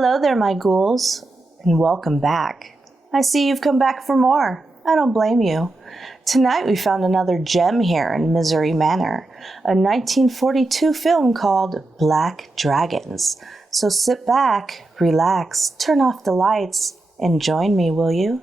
Hello there, my ghouls, and welcome back. I see you've come back for more. I don't blame you. Tonight we found another gem here in Misery Manor, a 1942 film called Black Dragons. So sit back, relax, turn off the lights, and join me, will you?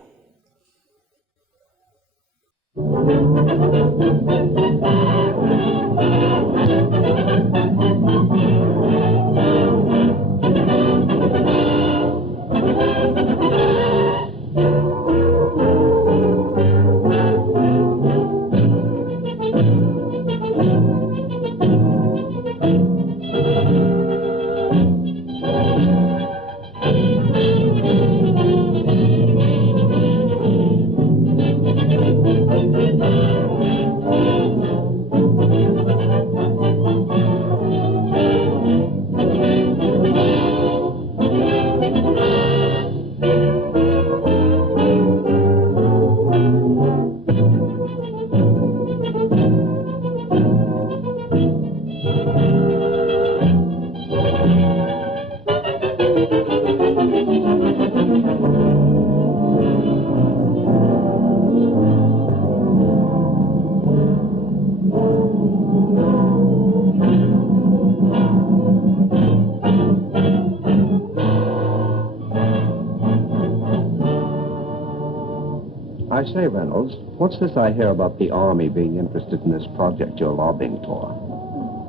I say, Reynolds, what's this I hear about the Army being interested in this project you're lobbying for?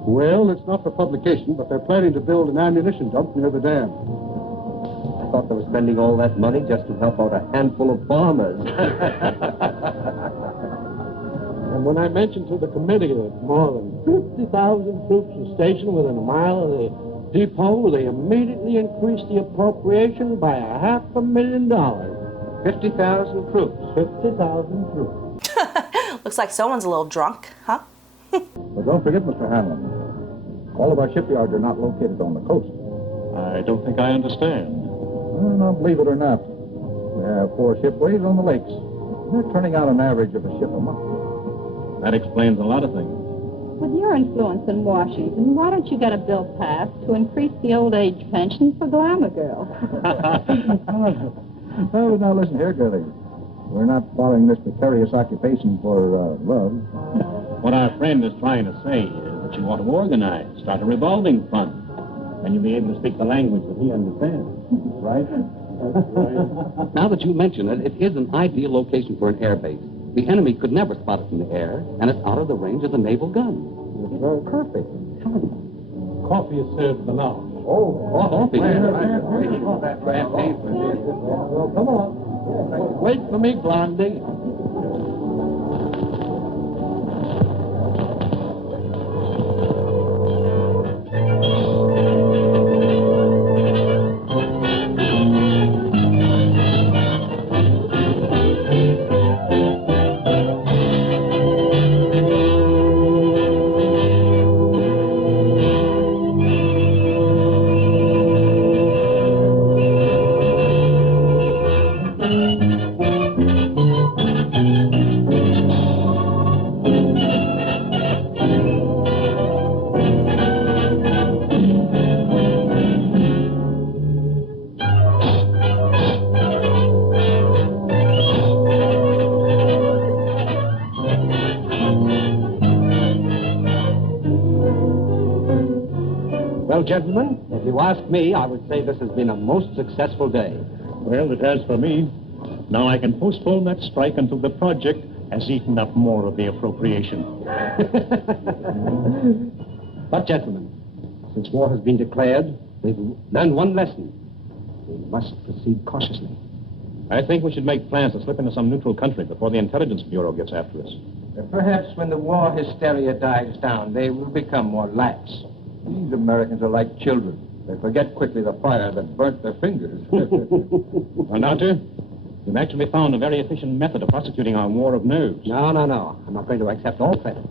Well, it's not for publication, but they're planning to build an ammunition dump near the dam. I thought they were spending all that money just to help out a handful of farmers. And when I mentioned to the committee that more than 50,000 troops were stationed within a mile of the depot, they immediately increased the appropriation by $500,000. 50,000 troops. 50,000 troops. Looks like someone's a little drunk, huh? But don't forget, Mr. Hanlon, all of our shipyards are not located on the coast. I don't think I understand. Well, no, believe it or not, we have 4 shipways on the lakes. They're turning out an average of a ship a month. That explains a lot of things. With your influence in Washington, why don't you get a bill passed to increase the old age pension for glamour girls? Oh, now listen here, girlie. We're not following this precarious occupation for love. What our friend is trying to say is that you ought to organize, start a revolving fund. Then you'll be able to speak the language that he understands. Right? Now that you mention it, it is an ideal location for an air base. The enemy could never spot it from the air, and it's out of the range of the naval gun. Perfect. Coffee is served now. Coffee. Well, come on. Wait for me, Blondie. Well, gentlemen, if you ask me, I would say this has been a most successful day. Well, it has for me. Now I can postpone that strike until the project has eaten up more of the appropriation. But, gentlemen, since war has been declared, we've learned one lesson. We must proceed cautiously. I think we should make plans to slip into some neutral country before the Intelligence Bureau gets after us. Perhaps when the war hysteria dies down, they will become more lax. These Americans are like children. They forget quickly the fire that burnt their fingers. Well, Doctor, you've actually found a very efficient method of prosecuting our war of nerves. No. I'm not going to accept all credit.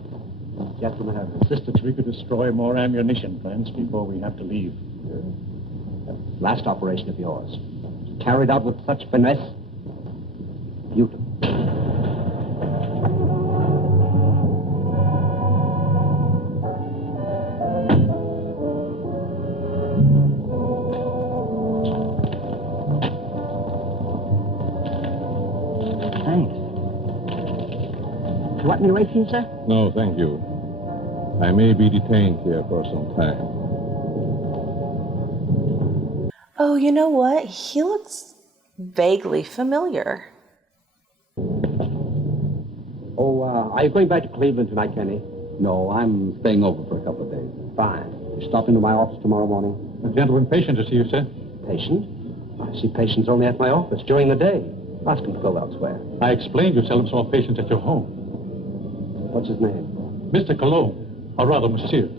These gentlemen have insisted. We could destroy more ammunition plants before we have to leave. The last operation of yours, carried out with such finesse, beautiful. evacuation, sir? No, thank you. I may be detained here for some time. Oh, you know what? He looks vaguely familiar. Oh, are you going back to Cleveland tonight, Kenny? No, I'm staying over for a couple of days. Fine. You stop into my office tomorrow morning? A gentleman patient to see you, sir. Patient? I see patients only at my office during the day. Ask him to go elsewhere. I explained you seldom saw a patient at your home. What's his name? Mr. Cologne, or rather, monsieur.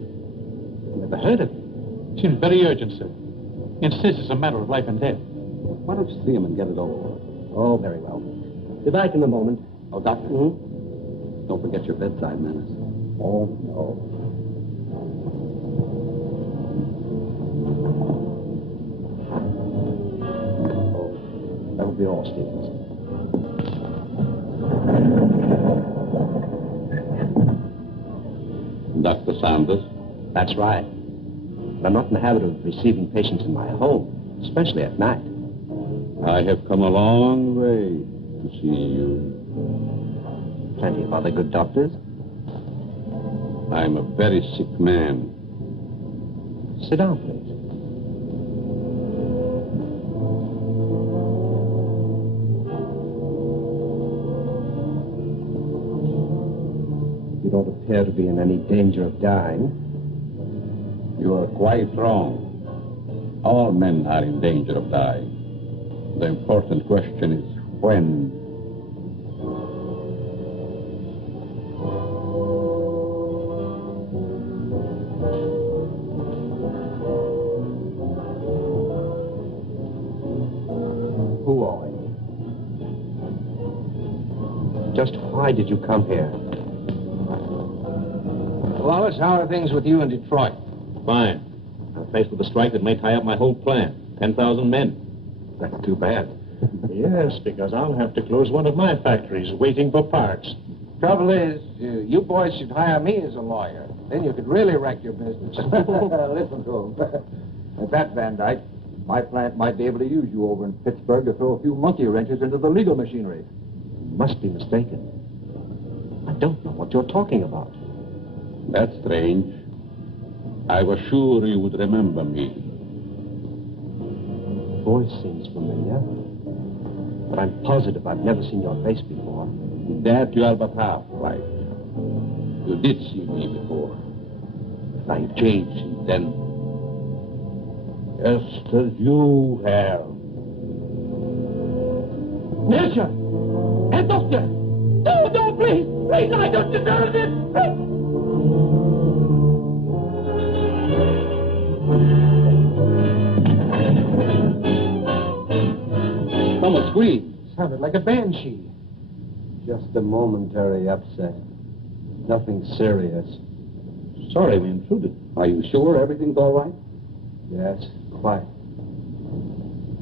Never heard of him. Seems very urgent, sir. Insists it's a matter of life and death. Why don't you see him and get it over with? Oh, very well. Be back in a moment. Oh, Doctor, don't forget your bedside manners. Oh, no. Oh, that'll be all, Stevens. Dr. Sanders? That's right. But I'm not in the habit of receiving patients in my home, especially at night. I have come a long way to see you. Plenty of other good doctors. I'm a very sick man. Sit down, please. You don't appear to be in any danger of dying. You are quite wrong. All men are in danger of dying. The important question is when. Who are you? Just why did you come here? Wallace, how are things with you in Detroit? Fine. I'm faced with a strike that may tie up my whole plan. 10,000 men. That's too bad. Yes, because I'll have to close one of my factories waiting for parts. Trouble is, you boys should hire me as a lawyer. Then you could really wreck your business. Listen to him. At that, Van Dyke, my plant might be able to use you over in Pittsburgh to throw a few monkey wrenches into the legal machinery. You must be mistaken. I don't know what you're talking about. That's strange. I was sure you would remember me. Voice seems familiar, but I'm positive I've never seen your face before. That you are but half right. You did see me before. But I changed since then. Just as you have. Nurse! And doctor! No, no, please! Please, I don't deserve this! Someone screamed. Sounded like a banshee. Just a momentary upset. Nothing serious. Sorry we intruded. Are you sure everything's all right? Yes, quite.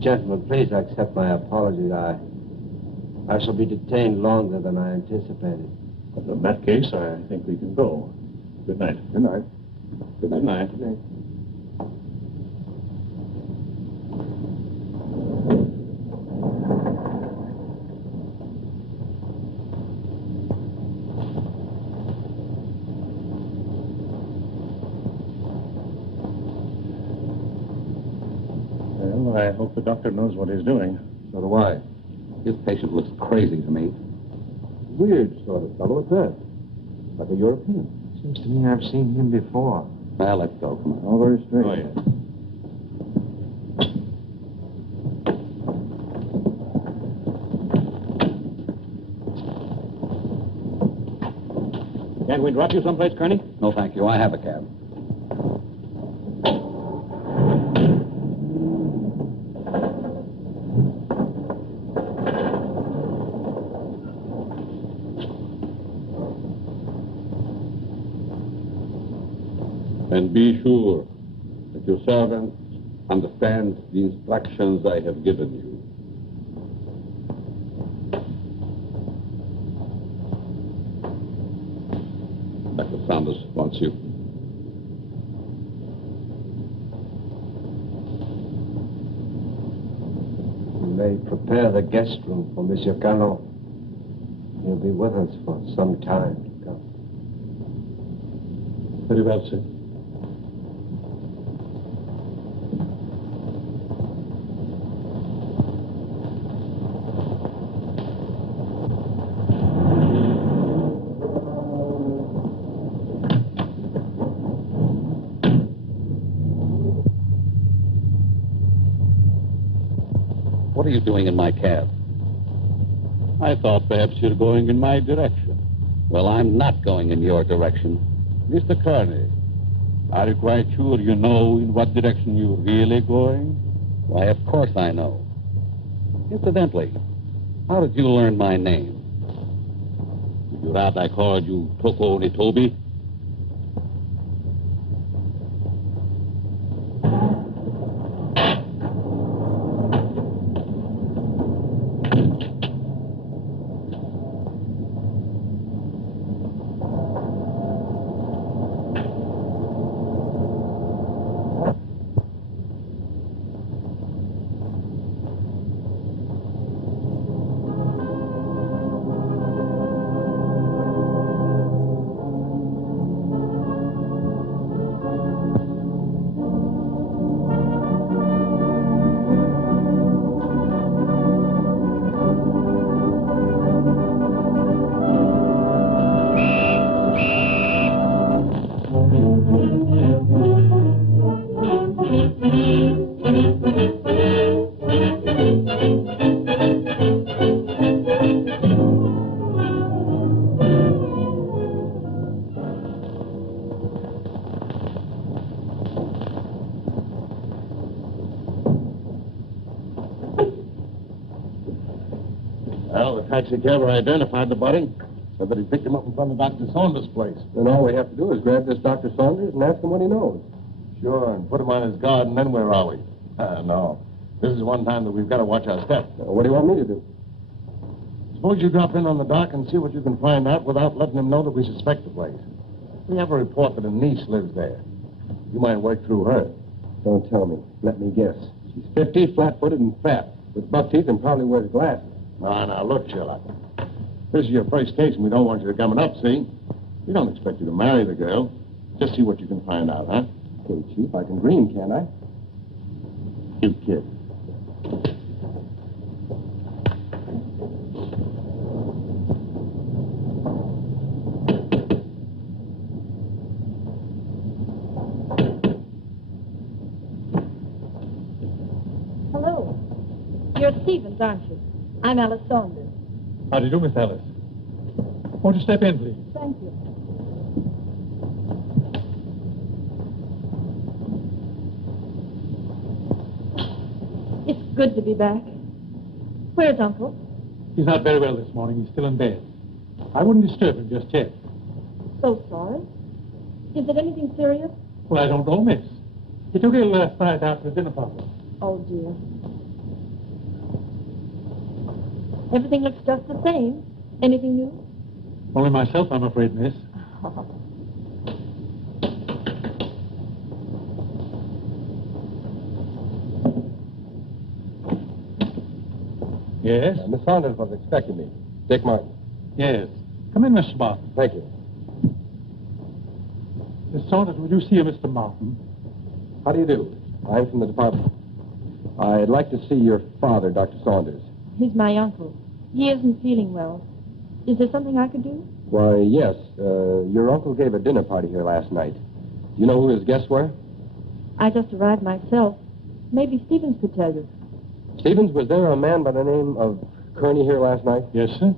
Gentlemen, please accept my apology. I shall be detained longer than I anticipated. In that case, I think we can go. Good night. Good night. Good night. Good night. Well, I hope the doctor knows what he's doing. So do I. This patient looks crazy to me. Weird sort of fellow at that. Like a European. Seems to me I've seen him before. Well, let's go. Come on. All very strange. Oh, yes. Can't we drop you someplace, Kearney? No, thank you. I have a cab. And be sure that your servant understands the instructions I have given you. Dr. Sanders wants you. You may prepare the guest room for Monsieur Canon. He'll be with us for some time. Very well, sir. What are you doing in my cab? I thought perhaps you're going in my direction. Well, I'm not going in your direction. Mr. Kearney, are you quite sure you know in what direction you're really going? Why, of course I know. Incidentally, how did you learn my name? Would you rather I called you Toko Onitobi? Well, the taxi cabber identified the body. Said that he picked him up in front of Dr. Saunders' place. Then all we have to do is grab this Dr. Saunders and ask him what he knows. Sure, and put him on his guard, and then where are we? No. This is one time that we've got to watch our step. What do you want me to do? Suppose you drop in on the dock and see what you can find out without letting him know that we suspect the place. We have a report that a niece lives there. You might work through her. Don't tell me. Let me guess. She's 50, flat-footed, and fat, with buck teeth and probably wears glasses. Now, look, Sherlock. This is your first case, and we don't want you to come up, see? We don't expect you to marry the girl. Just see what you can find out, huh? Okay, Chief, I can dream, can't I? You kid. Hello. You're Stevens, aren't you? I'm Alice Saunders. How do you do, Miss Alice? Won't you step in, please? Thank you. It's good to be back. Where's Uncle? He's not very well this morning. He's still in bed. I wouldn't disturb him just yet. So sorry. Is it anything serious? Well, I don't know, miss. He took ill last night after the dinner party. Oh, dear. Everything looks just the same. Anything new? Only myself, I'm afraid, miss. Yes? Miss Saunders was expecting me. Dick Martin. Yes. Come in, Mr. Martin. Thank you. Miss Saunders, would you see a Mr. Martin? How do you do? I'm from the department. I'd like to see your father, Dr. Saunders. He's my uncle. He isn't feeling well. Is there something I could do? Why, yes. Your uncle gave a dinner party here last night. Do you know who his guests were? I just arrived myself. Maybe Stevens could tell you. Stevens, was there a man by the name of Kearney here last night? Yes, sir.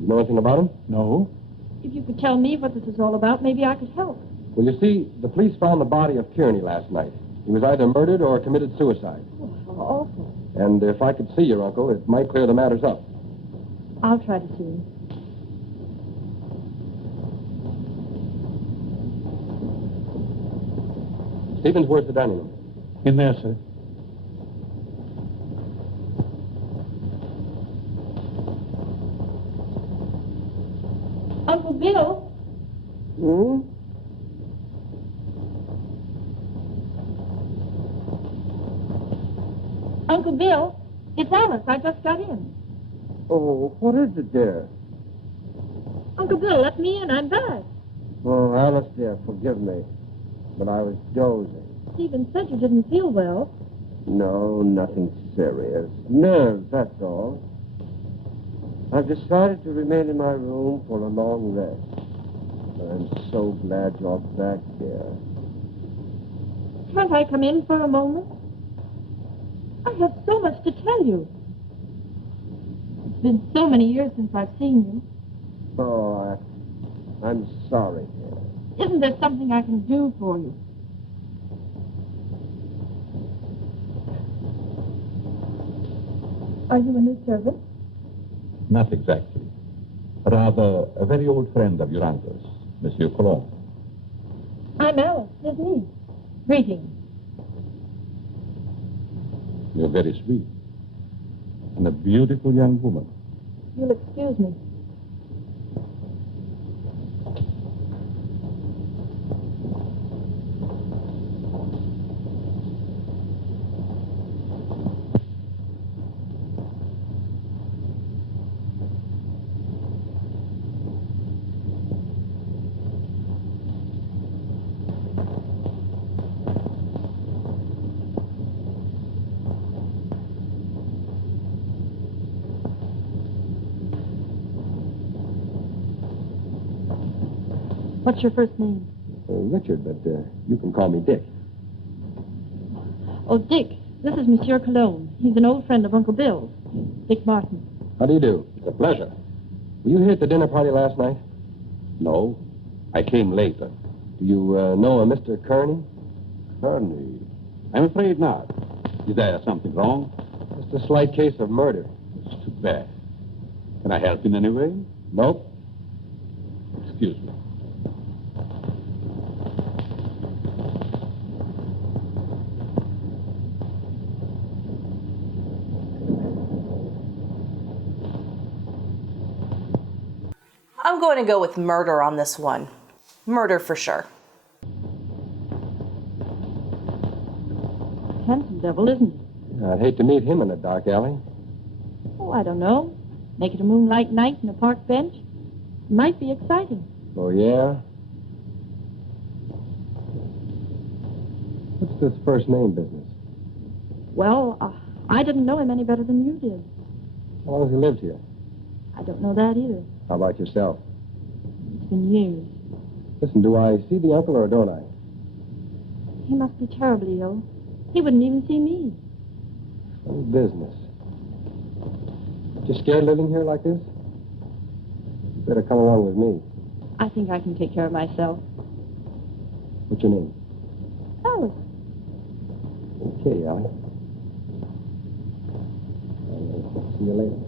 You know anything about him? No. If you could tell me what this is all about, maybe I could help. Well, you see, the police found the body of Kearney last night. He was either murdered or committed suicide. Oh, how awful. And if I could see your uncle, it might clear the matters up. I'll try to see him. Stevens, where's the dining room? In there, sir. Uncle Bill? Hmm? Uncle Bill? It's Alice. I just got in. Oh, what is it there? Uncle Bill, let me in. I'm back. Oh, Alice, dear, forgive me. But I was dozing. Stephen said you didn't feel well. No, nothing serious. Nerves, that's all. I've decided to remain in my room for a long rest. I'm so glad you're back here. Can't I come in for a moment? I have so much to tell you. It's been so many years since I've seen you. Oh, I'm sorry, dear. Isn't there something I can do for you? Are you a new servant? Not exactly. Rather, a very old friend of your uncle's, Monsieur Cologne. I'm Alice, his niece. Greetings. You're very sweet. And a beautiful young woman. You'll excuse me. What's your first name? Richard, but you can call me Dick. Oh, Dick. This is Monsieur Cologne. He's an old friend of Uncle Bill's. Dick Martin. How do you do? It's a pleasure. Were you here at the dinner party last night? No, I came later. Do you know a Mr. Kearney? Kearney? I'm afraid not. Is there something wrong? Just a slight case of murder. It's too bad. Can I help in any way? Nope. Excuse me. I'm going to go with murder on this one. Murder for sure. Handsome devil, isn't he? I'd hate to meet him in a dark alley. Oh, I don't know. Make it a moonlight night in a park bench. Might be exciting. Oh, yeah? What's this first name business? Well, I didn't know him any better than you did. How long has he lived here? I don't know that either. How about yourself? It's been years. Listen, do I see the uncle or don't I? He must be terribly ill. He wouldn't even see me. Funny business. You scared living here like this? You better come along with me. I think I can take care of myself. What's your name? Alice. Okay, Allie. I'll see you later.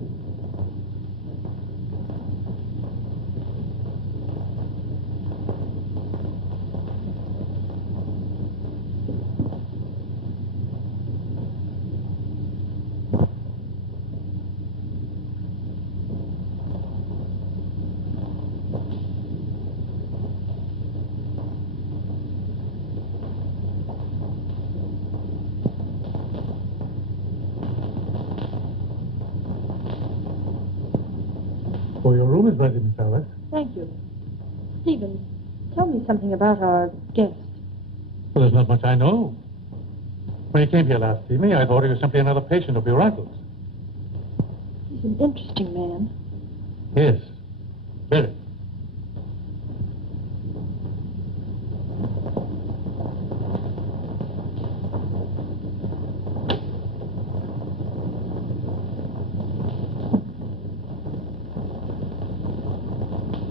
Oh, your room is ready, Miss Alice. Thank you. Stephen, tell me something about our guest. Well, there's not much I know. When he came here last evening, I thought he was simply another patient of your uncle's. He's an interesting man. Yes, very.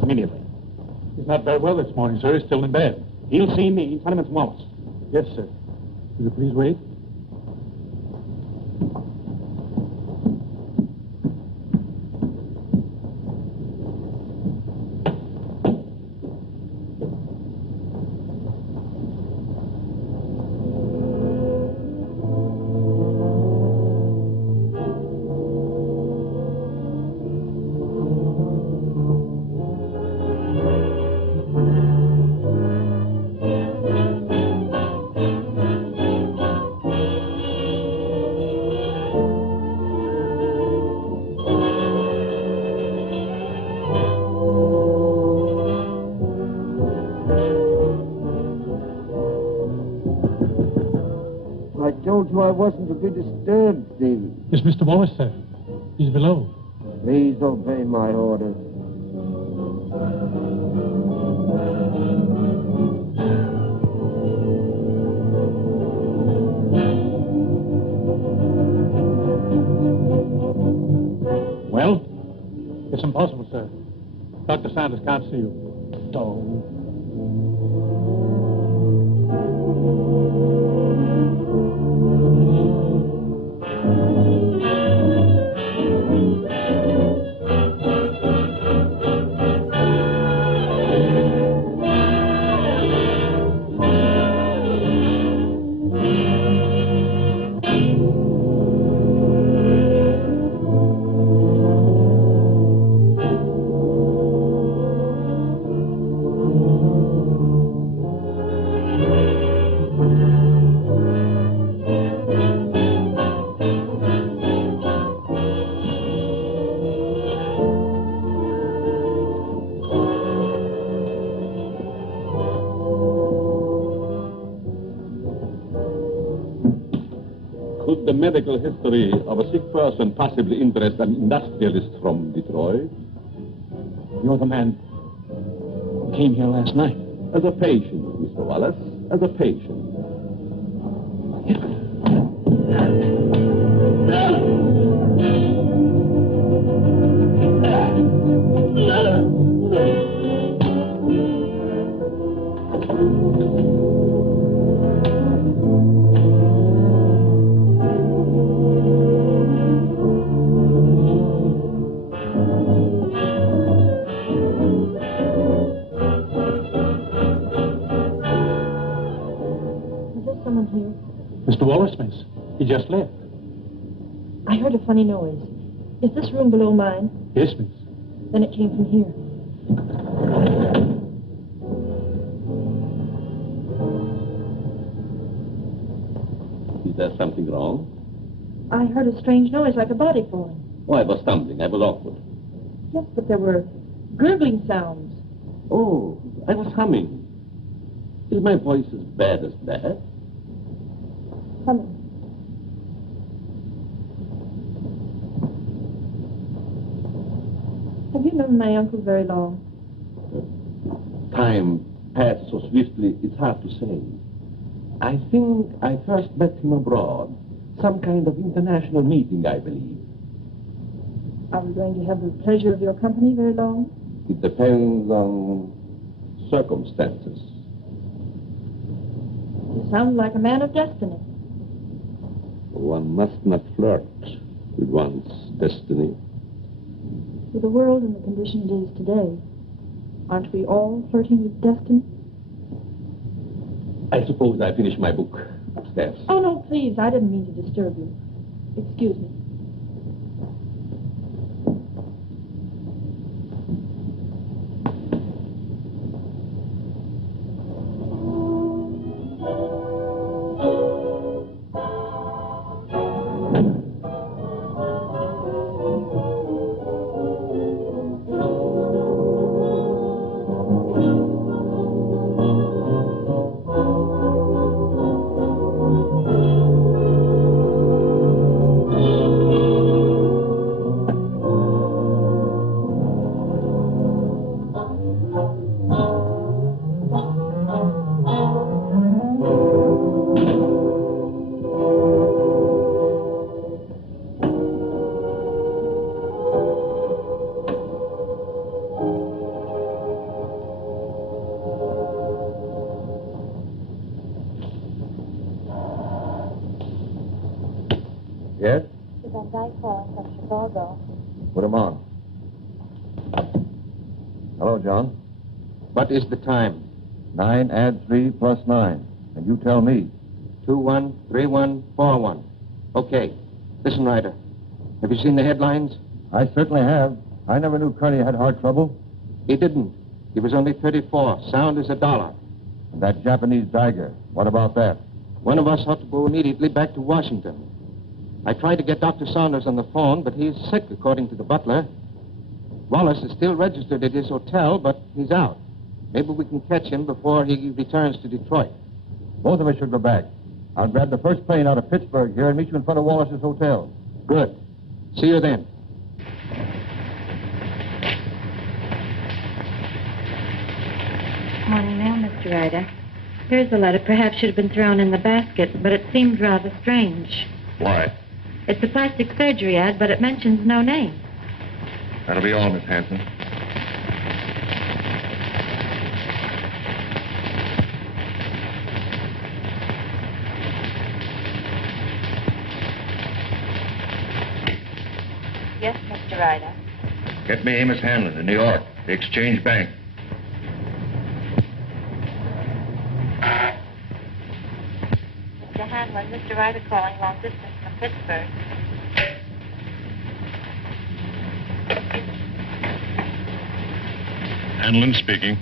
Immediately. He's not very well this morning, sir. He's still in bed. He'll see me. Tell him it's Wallace. Yes, sir. Will you please wait? told you I wasn't to be disturbed, David. It's Mr. Wallace, sir. He's below. Please obey my orders. Well? It's impossible, sir. Dr. Sanders can't see you. Oh. Could the medical history of a sick person possibly interest an industrialist from Detroit? You're the man who came here last night. As a patient, Mr. Wallace, as a patient. Mr. Wallace, miss. He just left. I heard a funny noise. Is this room below mine? Yes, miss. Then it came from here. Is there something wrong? I heard a strange noise like a body falling. Oh, I was stumbling. I was awkward. Yes, but there were gurgling sounds. Oh, I was humming. Is my voice as bad as that? Humming. Have you known my uncle very long? Time passed so swiftly, it's hard to say. I think I first met him abroad. Some kind of international meeting, I believe. Are we going to have the pleasure of your company very long? It depends on circumstances. You sound like a man of destiny. One must not flirt with one's destiny. With the world and the condition it is today, aren't we all flirting with destiny? I suppose I finished my book upstairs. Oh, no, please. I didn't mean to disturb you. Excuse me. Yes? The Van Dyke Hall from Chicago. Put him on. Hello, John. What is the time? 9 add 3 plus 9. And you tell me. 213141. Okay. Listen, Ryder. Have you seen the headlines? I certainly have. I never knew Curly had heart trouble. He didn't. He was only 34. Sound as $1. And that Japanese dagger. What about that? One of us ought to go immediately back to Washington. I tried to get Dr. Saunders on the phone, but he's sick, according to the butler. Wallace is still registered at his hotel, but he's out. Maybe we can catch him before he returns to Detroit. Both of us should go back. I'll grab the first plane out of Pittsburgh here and meet you in front of Wallace's hotel. Good. See you then. Morning mail, Mr. Ryder. Here's the letter. Perhaps should have been thrown in the basket, but it seemed rather strange. Why? It's a plastic surgery ad, but it mentions no name. That'll be all, Miss Hanson. Yes, Mr. Ryder. Get me Amos Hanlon in New York, the Exchange Bank. Mr. Hanlon, Mr. Ryder calling long distance from Pittsburgh. Hanlon speaking.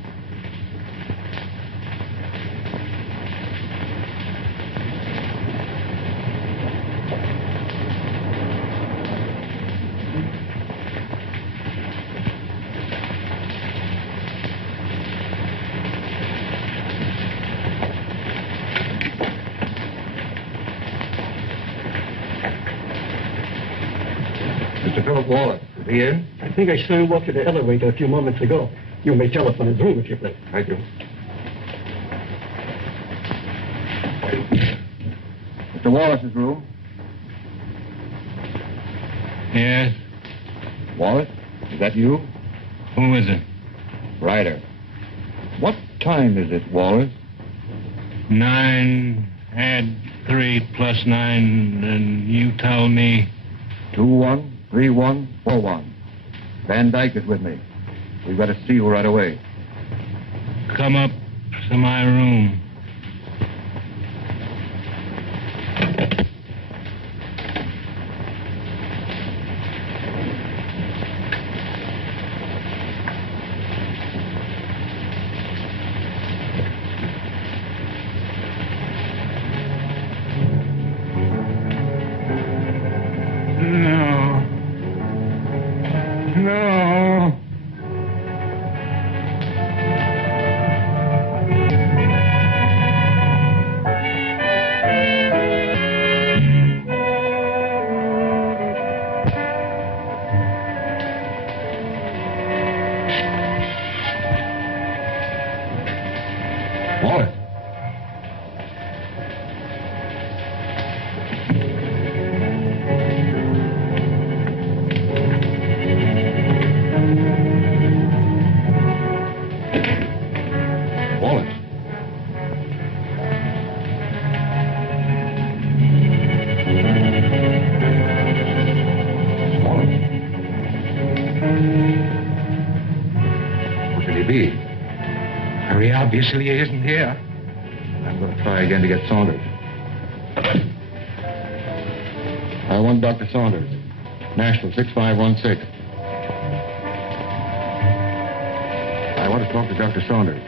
Mr. Philip Wallace, is he in? I think I saw him walk to the elevator a few moments ago. You may telephone his room if you please. Thank you. Mr. Wallace's room. Yes? Wallace, is that you? Who is it? Ryder. What time is it, Wallace? 9, add 3 plus 9, and you tell me... 213141. Van Dyke is with me. We've got to see you right away. Come up to my room. No. No. Wallace. Wallace. Wallace. Where could he be? Very obviously he isn't here. I'm going to try again to get Saunders. I want Dr. Saunders. National 6516. I want to talk to Dr. Saunders.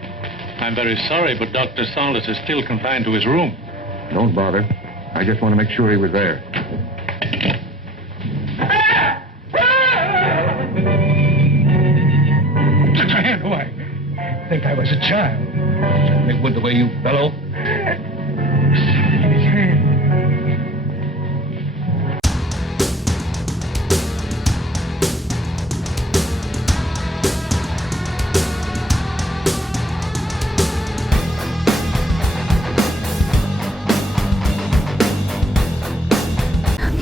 I'm very sorry, but Dr. Saunders is still confined to his room. Don't bother. I just want to make sure he was there. Took your hand away. I think I was a child. It would the way you bellow. His hand.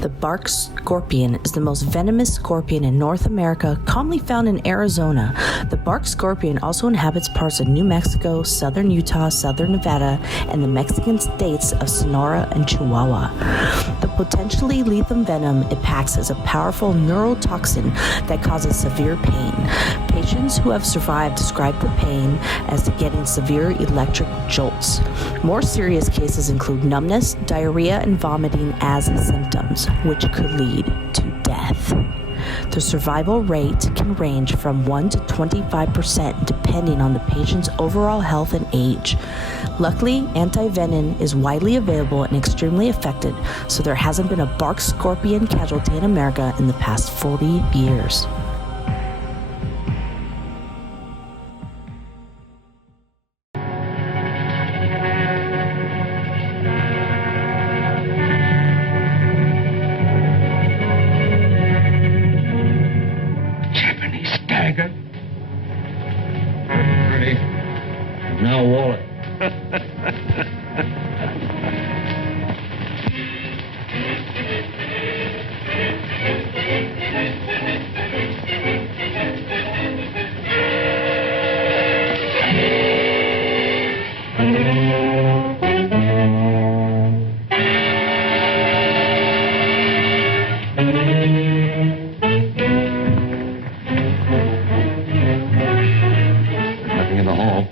The bark scorpion is the most venomous scorpion in North America, commonly found in Arizona. The bark scorpion also inhabits parts of New Mexico, southern Utah, southern Nevada, and the Mexican states of Sonora and Chihuahua. The potentially lethal venom it packs is a powerful neurotoxin that causes severe pain. Patients who have survived describe the pain as getting severe electric jolts. More serious cases include numbness, diarrhea, and vomiting as symptoms, which could lead to death. The survival rate can range from 1 to 25% depending on the patient's overall health and age. Luckily, antivenin is widely available and extremely effective, so there hasn't been a bark scorpion casualty in America in the past 40 years. Nothing in the hall.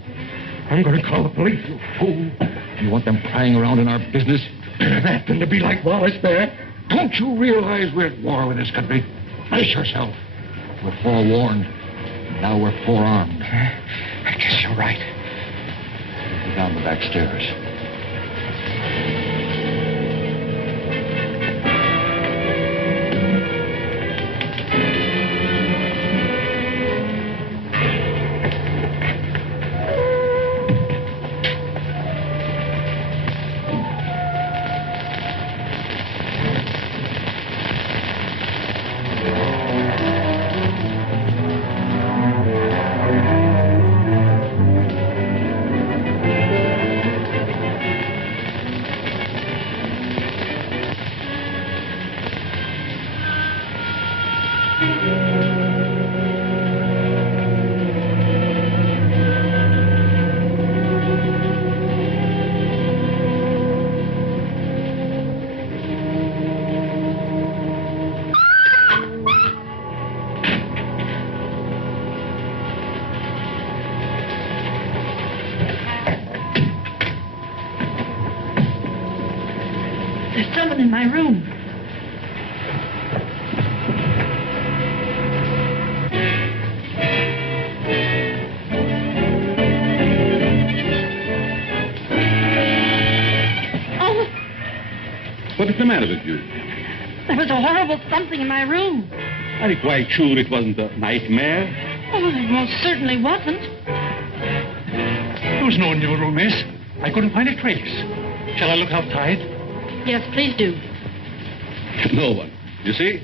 I'm going to call the police, you fool. You want them prying around in our business? That than to be like Wallace there. Don't you realize we're at war with this country? Brace yourself. We're forewarned. Now we're forearmed. I guess you're right. Go down the back stairs. There's someone in my room. Oh, What is the matter with you? there was a horrible something in my room. Are you quite sure it wasn't a nightmare? Oh, it most certainly wasn't. There was no one in your room, miss. I couldn't find a trace. Shall I look outside? Yes, please do. No one. You see?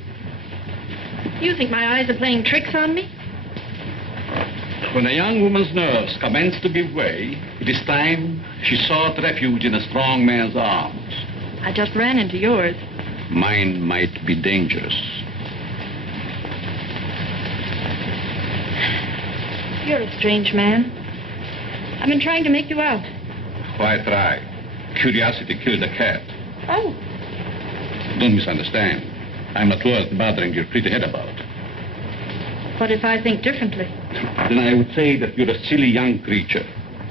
You think my eyes are playing tricks on me? When a young woman's nerves commence to give way, it is time she sought refuge in a strong man's arms. I just ran into yours. Mine might be dangerous. You're a strange man. I've been trying to make you out. Why try? Curiosity killed a cat. Oh, Don't misunderstand. I'm not worth bothering your pretty head about. what if I think differently? Then I would say that you're a silly young creature.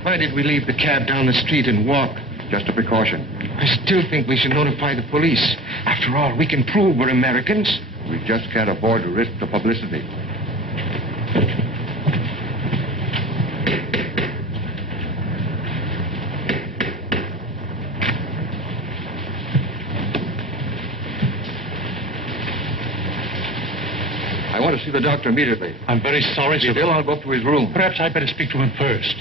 Why did we leave the cab down the street and walk? Just a precaution. I still think we should notify the police. After all, we can prove we're Americans. We just can't afford to risk the publicity. I want to see the doctor immediately. I'm very sorry, If he's ill, I'll go up to his room. Perhaps I'd better speak to him first.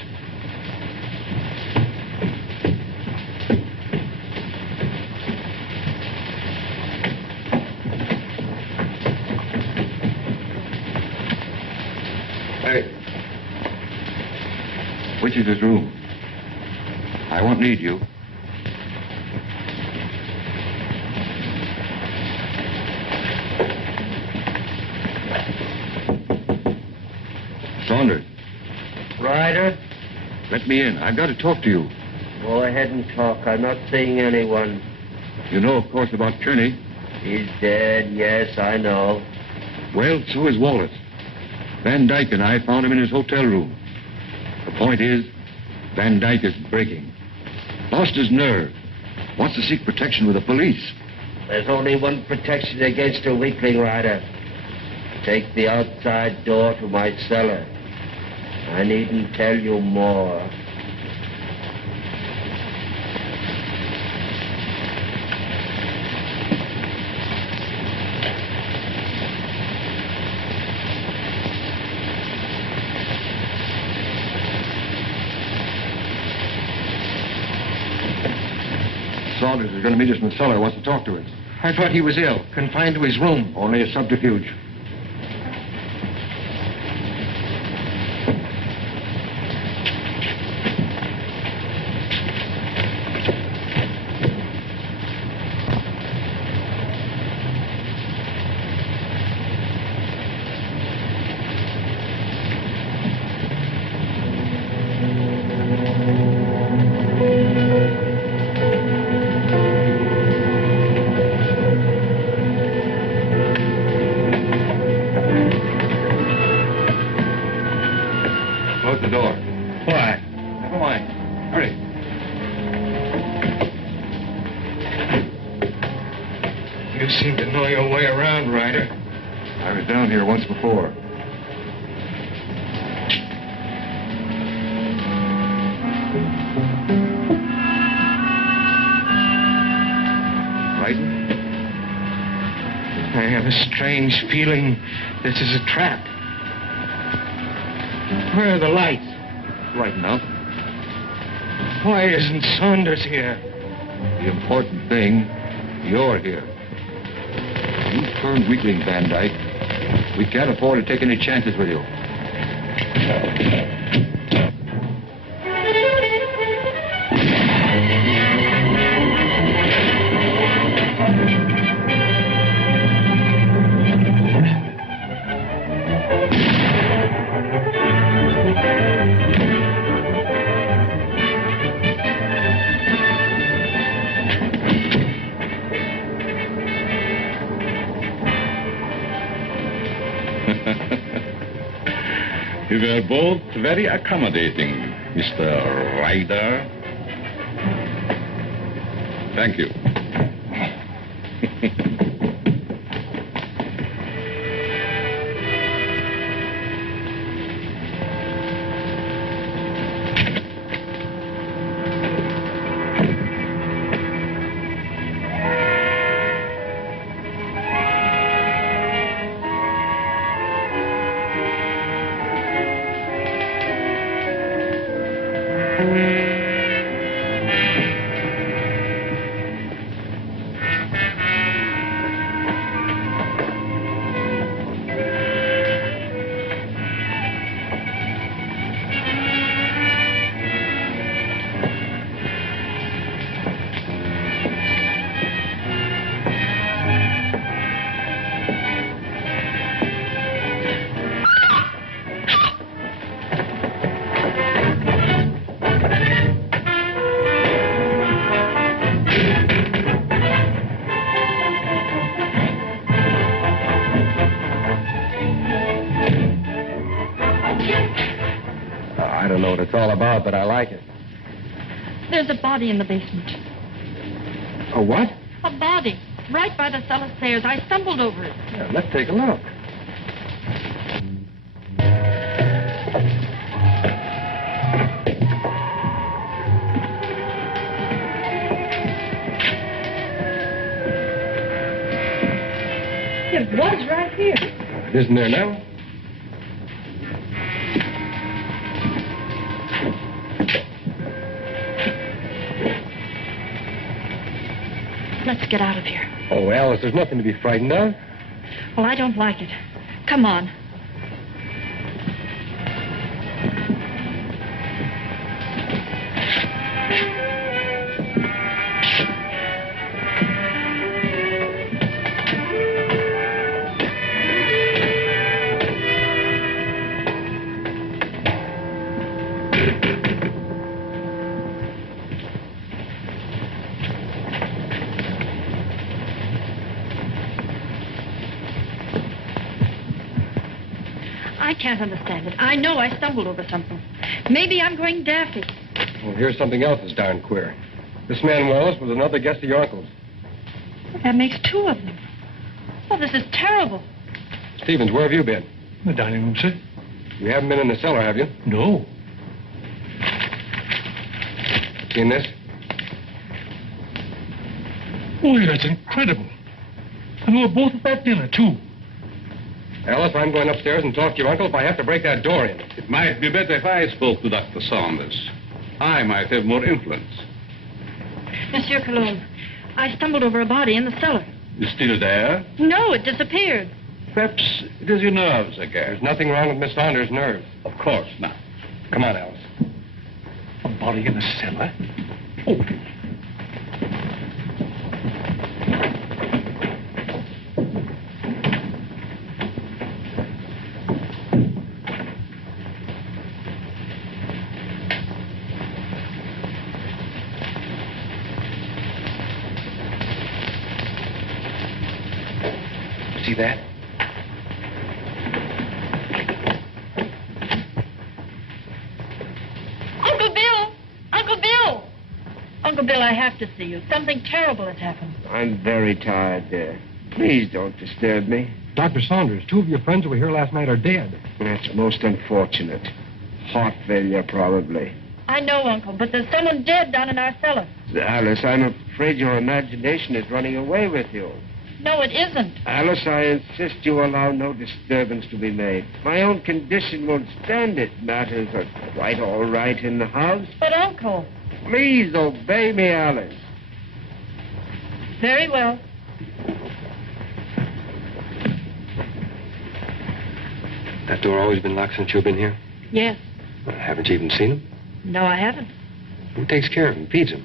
Hey. Which is his room? I won't need you. Saunders, Ryder, let me in. I've got to talk to you. go ahead and talk. I'm not seeing anyone. You know, of course, about Kearney. He's dead, yes, I know. Well, so is Wallace. Van Dyke and I found him in his hotel room. The point is, Van Dyke is breaking. Lost his nerve. Wants to seek protection with the police. There's only one protection against a weakling, Ryder. Take the outside door to my cellar. I needn't tell you more. Saunders is going to meet us in the cellar. Wants to talk to us. I thought he was ill, confined to his room. Only a subterfuge. seem to know your way around, Ryder. I was down here once before. Frightened? I have a strange feeling this is a trap. Where are the lights? Right enough. Why isn't Saunders here? The important thing, you're here. You turned weakling, Van Dyke. We can't afford to take any chances with you. You were both very accommodating, Mr. Ryder. Thank you. I don't know what it's all about, but I like it. There's a body in the basement. A what? A body. Right by the cellar stairs. I stumbled over it. Yeah, let's take a look. It was right here. It isn't there now? Let's get out of here. Oh, Alice, there's nothing to be frightened of. Well, I don't like it. Come on. I can't understand it. I know I stumbled over something. Maybe I'm going daffy. Well, here's something else that's darn queer. This man Wallace was another guest of your uncle's. That makes two of them. Oh, this is terrible. Stevens, where have you been? The dining room, sir. You haven't been in the cellar, have you? No. Seen this? Oh, that's incredible. And we were both at that dinner, too. Alice, I'm going upstairs and talk to your uncle if I have to break that door in. It might be better if I spoke to Dr. Saunders. I might have more influence. Monsieur Cologne, I stumbled over a body in the cellar. It's still there? No, it disappeared. Perhaps it is your nerves again. There's nothing wrong with Miss Saunders' nerves. Of course not. Come on, Alice. A body in the cellar? Oh. See that? Uncle Bill! Uncle Bill! Uncle Bill, I have to see you. Something terrible has happened. I'm very tired, dear. Please don't disturb me. Dr. Saunders, 2 of your friends who were here last night are dead. That's most unfortunate. Heart failure, probably. I know, Uncle, but there's someone dead down in our cellar. Alice, I'm afraid your imagination is running away with you. No, it isn't. Alice, I insist you allow no disturbance to be made. My own condition won't stand it. Matters are quite all right in the house. But, Uncle... Please obey me, Alice. Very well. That door always been locked since you've been here? Yes. Haven't you even seen him? No, I haven't. Who takes care of him, feeds him?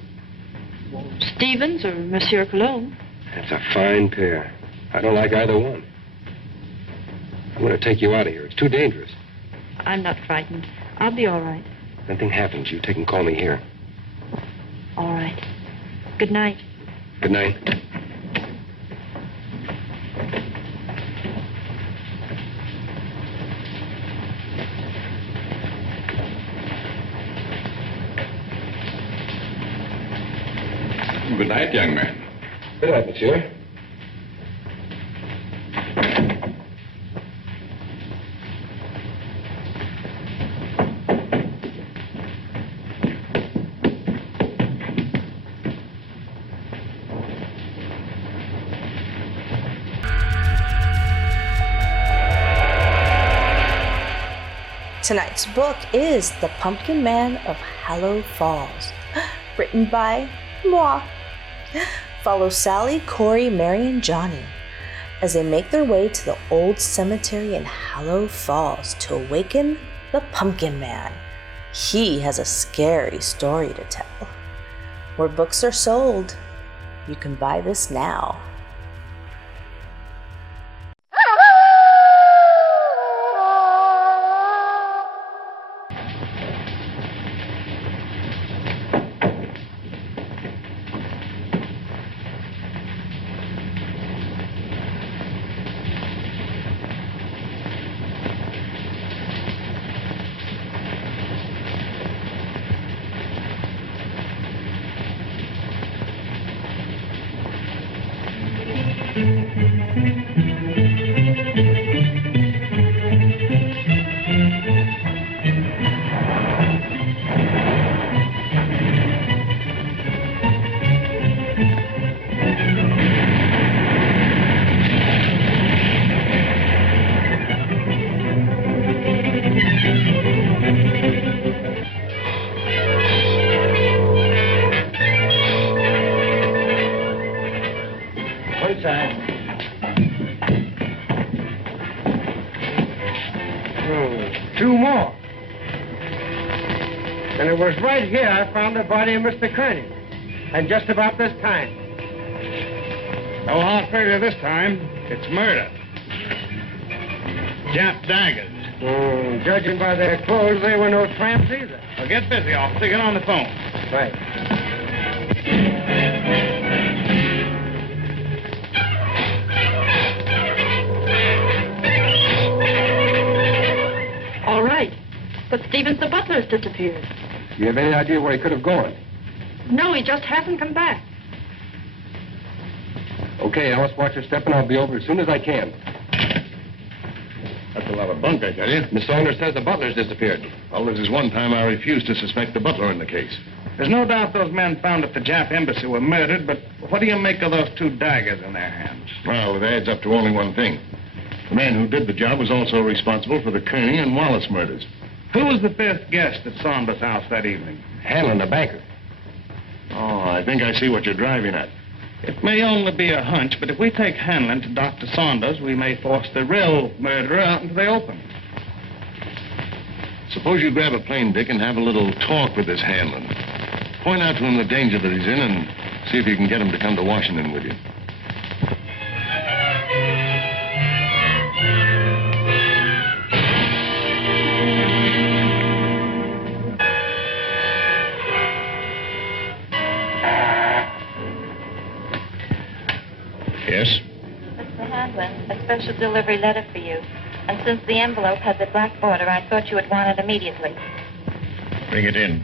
Stevens or Monsieur Cologne. That's a fine pair. I don't like either one. I'm going to take you out of here. It's too dangerous. I'm not frightened. I'll be all right. If anything happens, you take and call me here. All right. Good night. Good night. Good night, young man. Good night, monsieur. Tonight's book is The Pumpkin Man of Hallow Falls, written by moi. Follow Sally, Corey, Mary, and Johnny as they make their way to the old cemetery in Hallow Falls to awaken the Pumpkin Man. He has a scary story to tell. Where books are sold, you can buy this now. Two more. And it was right here I found the body of Mr. Kearney. And just about this time. No heart failure this time. It's murder. Jap daggers. Judging by their clothes, they were no tramps either. Well, get busy, officer. Get on the phone. Right. All right. But Stevens, the butler, has disappeared. Do you have any idea where he could have gone? No, he just hasn't come back. Okay, Alice, watch your step, and I'll be over as soon as I can. That's a lot of bunk, I tell you. Miss Saunders says the butler's disappeared. Well, this is one time I refused to suspect the butler in the case. There's no doubt those men found at the Jap embassy were murdered, but what do you make of those two daggers in their hands? Well, it adds up to only one thing. The man who did the job was also responsible for the Kearney and Wallace murders. Who was the fifth guest at Saunders' house that evening? Hanlon, the banker. Oh, I think I see what you're driving at. It may only be a hunch, but if we take Hanlon to Dr. Saunders, we may force the real murderer out into the open. Suppose you grab a plane, Dick, and have a little talk with this Hanlon. Point out to him the danger that he's in and see if you can get him to come to Washington with you. Yes? Mr. Hanlon, a special delivery letter for you. And since the envelope has a black border, I thought you would want it immediately. Bring it in.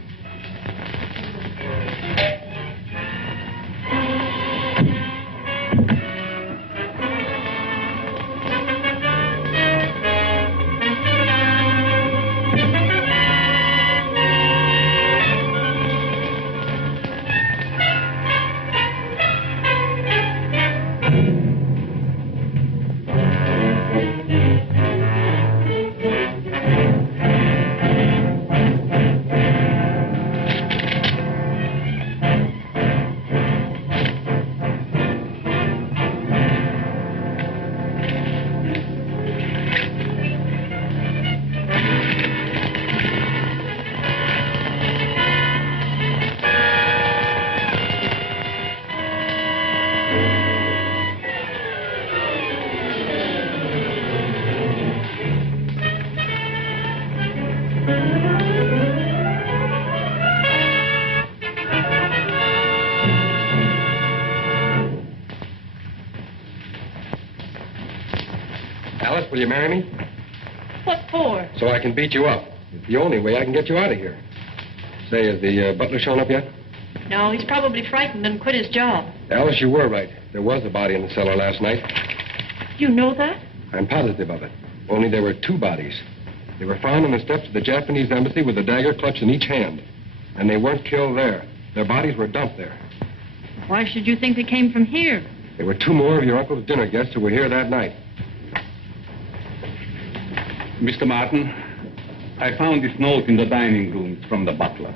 Alice, will you marry me? What for? So I can beat you up. It's the only way I can get you out of here. Say, has the butler shown up yet? No, he's probably frightened and quit his job. Alice, you were right. There was a body in the cellar last night. You know that? I'm positive of it. Only there were 2 bodies. They were found on the steps of the Japanese embassy with a dagger clutched in each hand. And they weren't killed there. Their bodies were dumped there. Why should you think they came from here? There were 2 more of your uncle's dinner guests who were here that night. Mr. Martin, I found this note in the dining room. It's from the butler.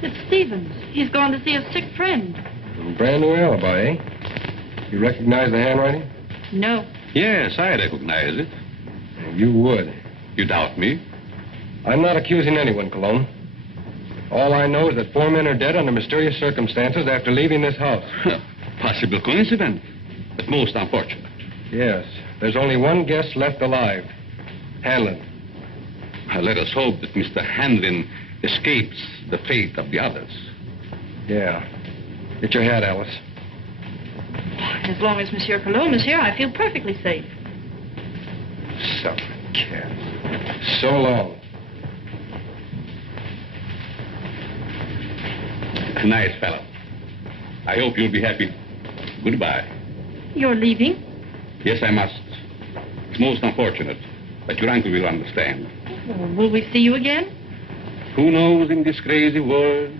It's Stevens. He's gone to see a sick friend. Brand new alibi, eh? You recognize the handwriting? No. Yes, I recognize it. You would. You doubt me? I'm not accusing anyone, Cologne. All I know is that 4 men are dead under mysterious circumstances after leaving this house. Possible coincidence, but most unfortunate. Yes. There's only one guest left alive. Hanlon. Let us hope that Mr. Hanlon escapes the fate of the others. Yeah. Get your hat, Alice. As long as Monsieur Cologne is here, I feel perfectly safe. Son of a cat. So long. Nice fellow. I hope you'll be happy. Goodbye. You're leaving? Yes, I must. It's most unfortunate, but your uncle will understand. Well, will we see you again? Who knows in this crazy world?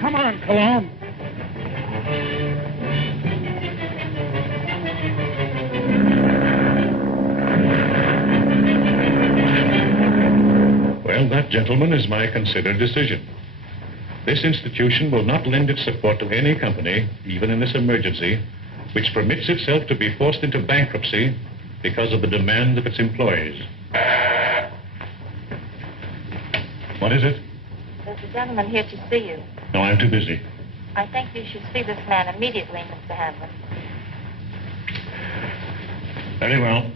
Come on, Cologne. Well, that, gentlemen, is my considered decision. This institution will not lend its support to any company, even in this emergency, which permits itself to be forced into bankruptcy because of the demand of its employees. What is it? There's a gentleman here to see you. No, I'm too busy. I think you should see this man immediately, Mr. Hanlon. Very well.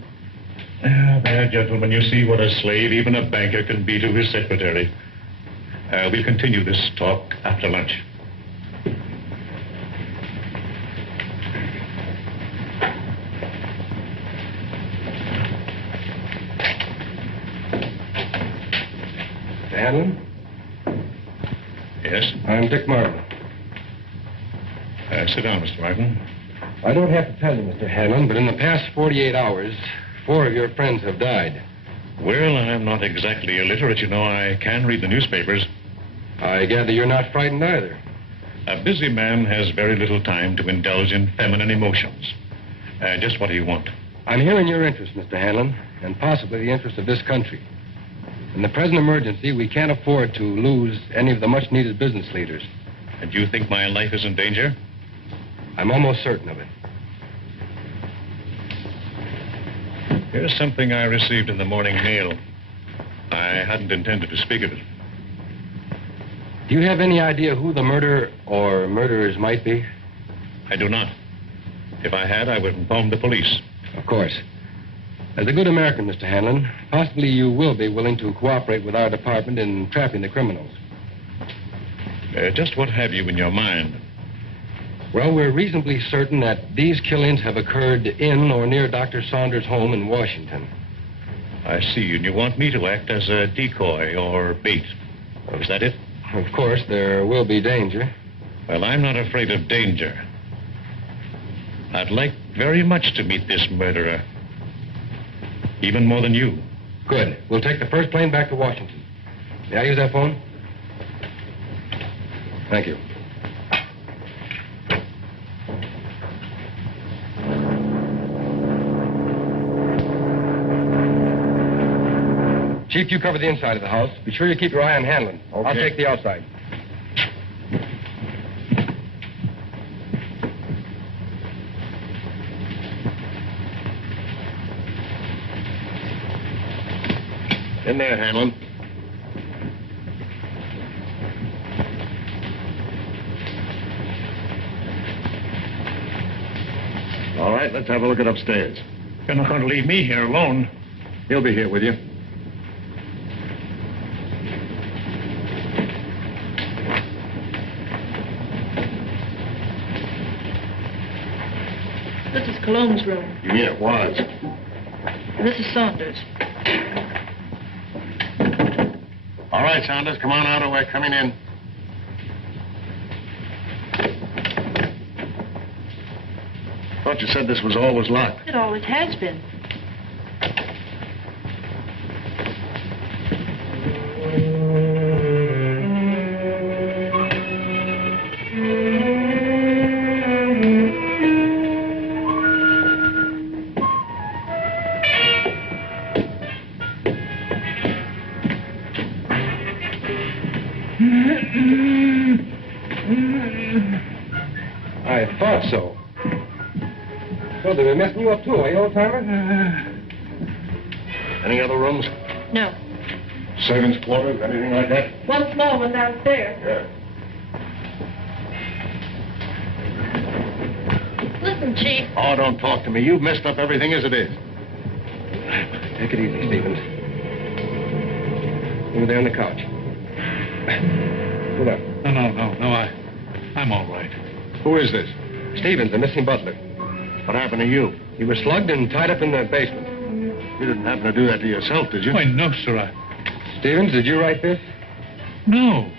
There, gentlemen, you see what a slave even a banker can be to his secretary. We'll continue this talk after lunch. Hanlon? Yes? I'm Dick Martin. Sit down, Mr. Martin. I don't have to tell you, Mr. Hanlon, but in the past 48 hours, 4 of your friends have died. Well, I'm not exactly illiterate, you know. I can read the newspapers. I gather you're not frightened either. A busy man has very little time to indulge in feminine emotions. Just what do you want? I'm here in your interest, Mr. Hanlon, and possibly the interest of this country. In the present emergency, we can't afford to lose any of the much-needed business leaders. And you think my life is in danger? I'm almost certain of it. Here's something I received in the morning mail. I hadn't intended to speak of it. Do you have any idea who the murderer or murderers might be? I do not. If I had, I would inform the police. Of course. As a good American, Mr. Hanlon, possibly you will be willing to cooperate with our department in trapping the criminals. Just what have you in your mind? Well, we're reasonably certain that these killings have occurred in or near Dr. Saunders' home in Washington. I see, and you want me to act as a decoy or bait. Is that it? Of course, there will be danger. Well, I'm not afraid of danger. I'd like very much to meet this murderer. Even more than you. Good. We'll take the first plane back to Washington. May I use that phone? Thank you. Chief, you cover the inside of the house. Be sure you keep your eye on Hanlon. Okay. I'll take the outside. In there, Hanlon. All right, let's have a look at upstairs. You're not going to leave me here alone. He'll be here with you. This is Cologne's room. You mean it was? This is Saunders. All right, Saunders, come on out or we're coming in. Thought you said this was always locked. It always has been. I thought so. So they've been messing you up too, are you, old-timer? Any other rooms? No. Servants' quarters, anything like that? One small one downstairs. Yeah. Listen, Chief. Oh, don't talk to me. You've messed up everything as it is. Take it easy, Stevens. Over there on the couch. Sit up. No, I'm all right. Who is this? Stevens, the missing butler. What happened to you? He was slugged and tied up in the basement. You didn't happen to do that to yourself, did you? Why, no, sir, Stevens, did you write this? No.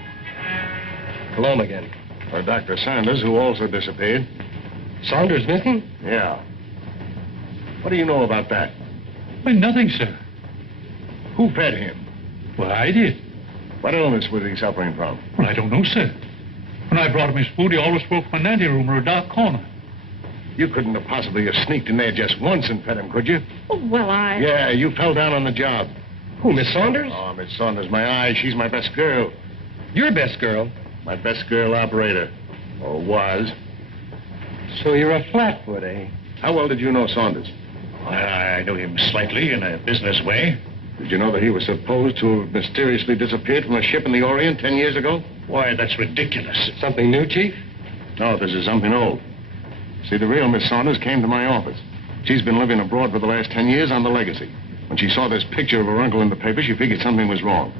Cologne again. Or Dr. Saunders, who also disappeared. Saunders missing? Yeah. What do you know about that? Why, nothing, sir. Who fed him? Well, I did. What illness was he suffering from? Well, I don't know, sir. When I brought him his food, he always spoke from an anteroom or a dark corner. You couldn't have possibly have sneaked in there just once and fed him, could you? Oh, well, I... Yeah, you fell down on the job. Who, Miss Saunders? Oh, Miss Saunders, my eye. She's my best girl. Your best girl? My best girl operator. Or was. So you're a flatfoot, eh? How well did you know Saunders? I know him slightly in a business way. Did you know that he was supposed to have mysteriously disappeared from a ship in the Orient 10 years ago? Why, that's ridiculous. Something new, Chief? No, this is something old. See, the real Miss Saunders came to my office. She's been living abroad for the last 10 years on the legacy. When she saw this picture of her uncle in the paper, she figured something was wrong.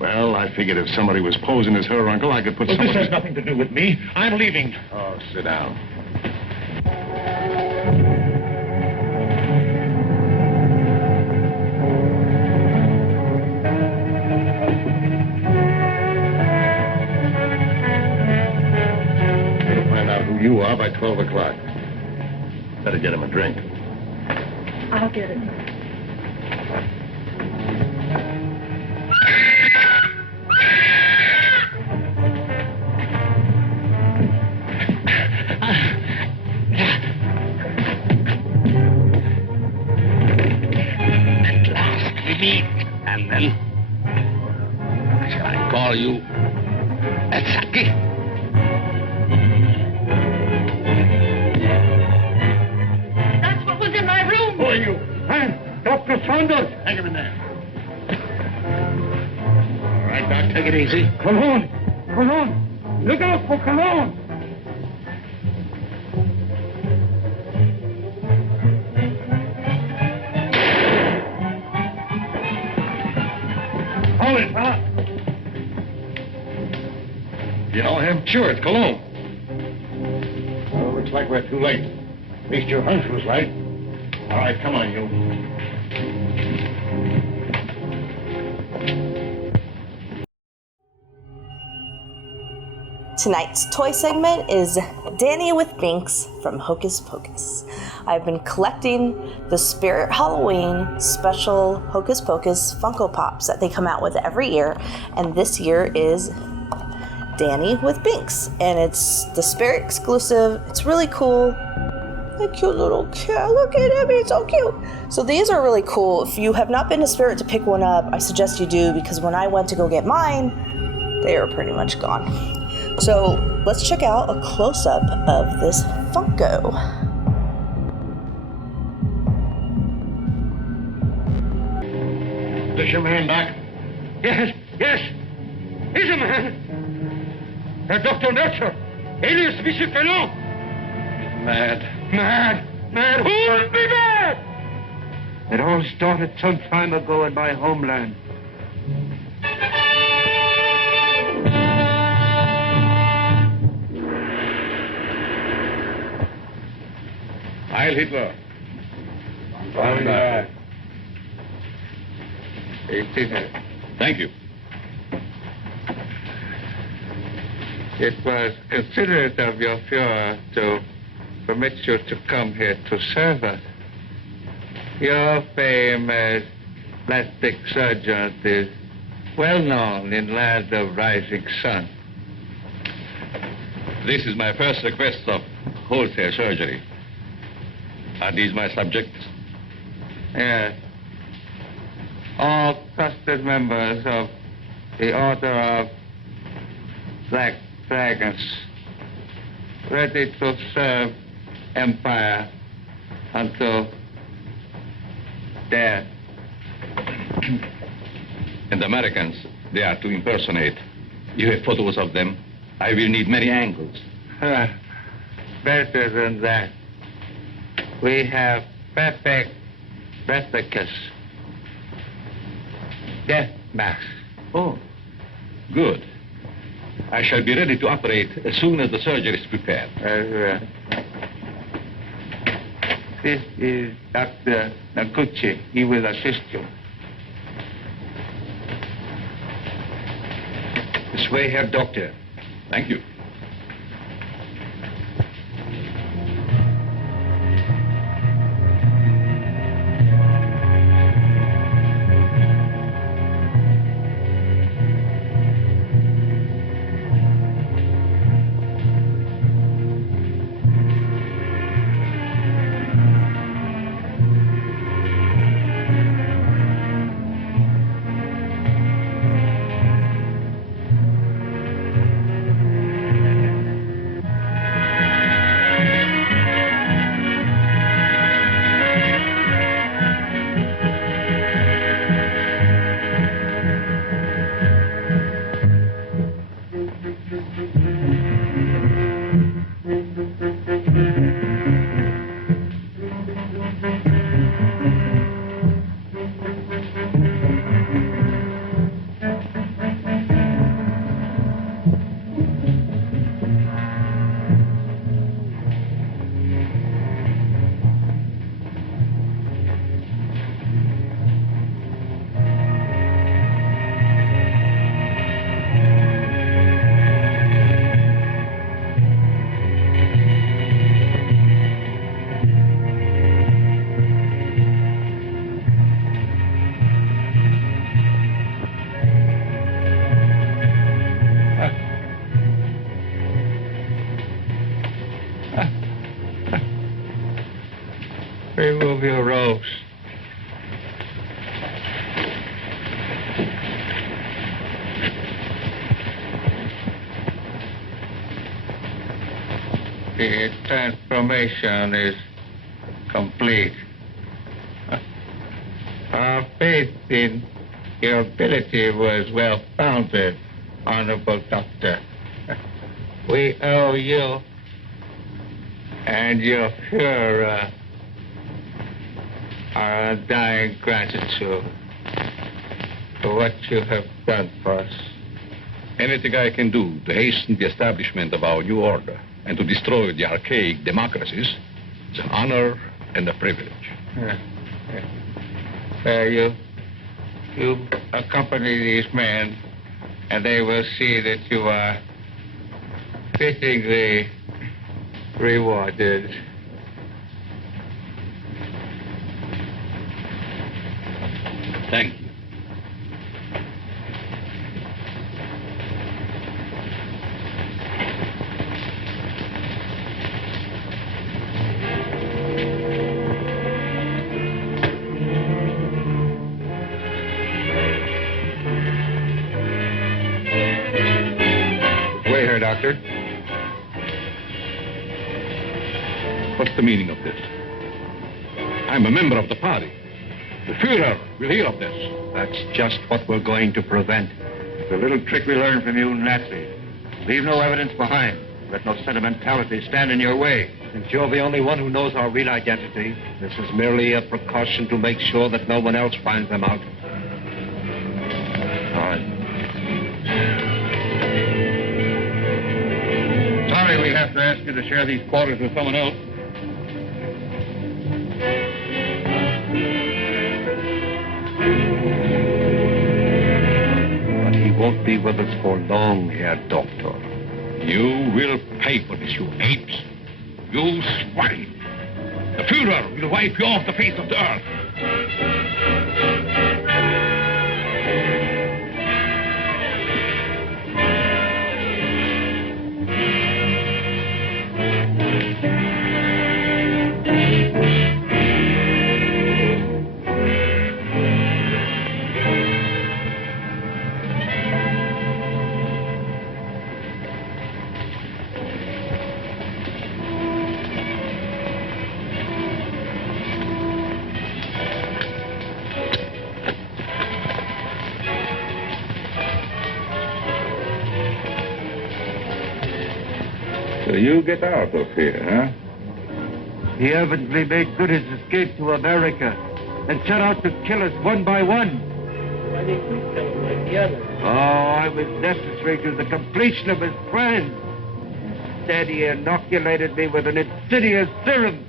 Well, I figured if somebody was posing as her uncle, I could put Well, somebody... this has nothing to do with me. I'm leaving. Oh, sit down. You are by 12 o'clock. Better get him a drink. I'll get it. At last we meet. And then shall I call you Massacre? Who are you? Dr. Saunders. Take him in there. All right, Doc, take it easy. Cologne. Cologne. Look out for Cologne. Sure, it's Cologne. Well, looks like we're too late. At least your hunch was right. All right, come on, you. Tonight's toy segment is Danny with Binks from Hocus Pocus. I've been collecting the Spirit Halloween special Hocus Pocus Funko Pops that they come out with every year, and this year is Danny with Binks, and it's the Spirit exclusive. It's really cool. A cute little cat. Look at him, he's so cute. So these are really cool. If you have not been to Spirit to pick one up, I suggest you do, because when I went to go get mine, they are pretty much gone. So let's check out a close-up of this Funko. Is your man back? Yes, yes. He's a man. Dr. Netzer. Alias Monsieur Fellon. Mad. Mad. Who would be mad? It all started some time ago in my homeland. Heil Hitler. Thank you. It was considerate of your Fuhrer to permit you to come here to serve us. Your fame as plastic surgeon is well known in land of rising sun. This is my first request of wholesale surgery. Are these my subjects? Yes. All trusted members of the Order of Black Dragons, ready to serve Empire until death. And the Americans, they are to impersonate. You have photos of them. I will need many angles. Better than that. We have perfect replicas. Death masks. Oh, good. I shall be ready to operate as soon as the surgery is prepared. This is Dr. Naguchi. He will assist you. This way, Herr Doctor. Thank you. Remove your robes. The transformation is complete. Our faith in your ability was well founded, Honorable Doctor. We owe you and your Fuhrer our undying gratitude for what you have done for us. Anything I can do to hasten the establishment of our new order and to destroy the archaic democracies is an honor and a privilege. You accompany these men, and they will see that you are fittingly rewarded. Thank you. Wait here, Doctor. What's the meaning of this? I'm a member of the party. The Führer will hear of this. That's just what we're going to prevent. It's a little trick we learned from you Nazis. Leave no evidence behind. Let no sentimentality stand in your way. Since you're the only one who knows our real identity, this is merely a precaution to make sure that no one else finds them out. All right. Sorry we have to ask you to share these quarters with someone else. But he won't be with us for long, Herr Doctor. You will pay for this, you apes. You swine. The Führer will wipe you off the face of the earth. So you get out of here, huh? He evidently made good his escape to America and set out to kill us one by one. Why didn't you kill him like the others? Oh, I was necessary to the completion of his plan. Instead, he inoculated me with an insidious serum,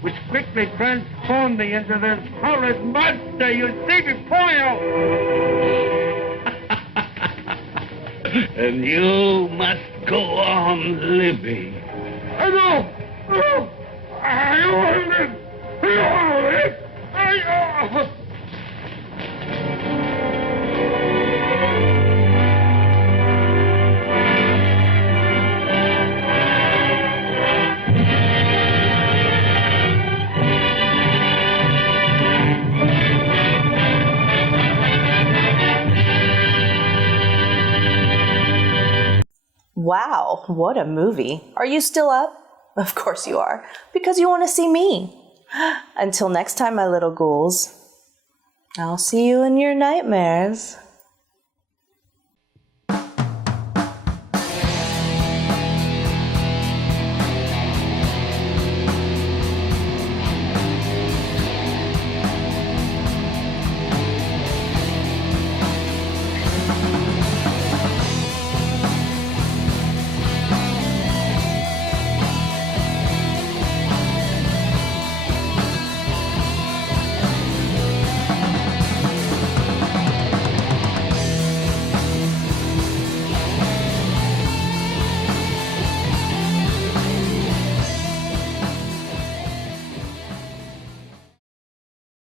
which quickly transformed me into this horrid monster you see before you. And you must go on living. I know! Oh, I want to live! I want to live! Wow, what a movie. Are you still up? Of course you are, because you want to see me. Until next time, my little ghouls, I'll see you in your nightmares.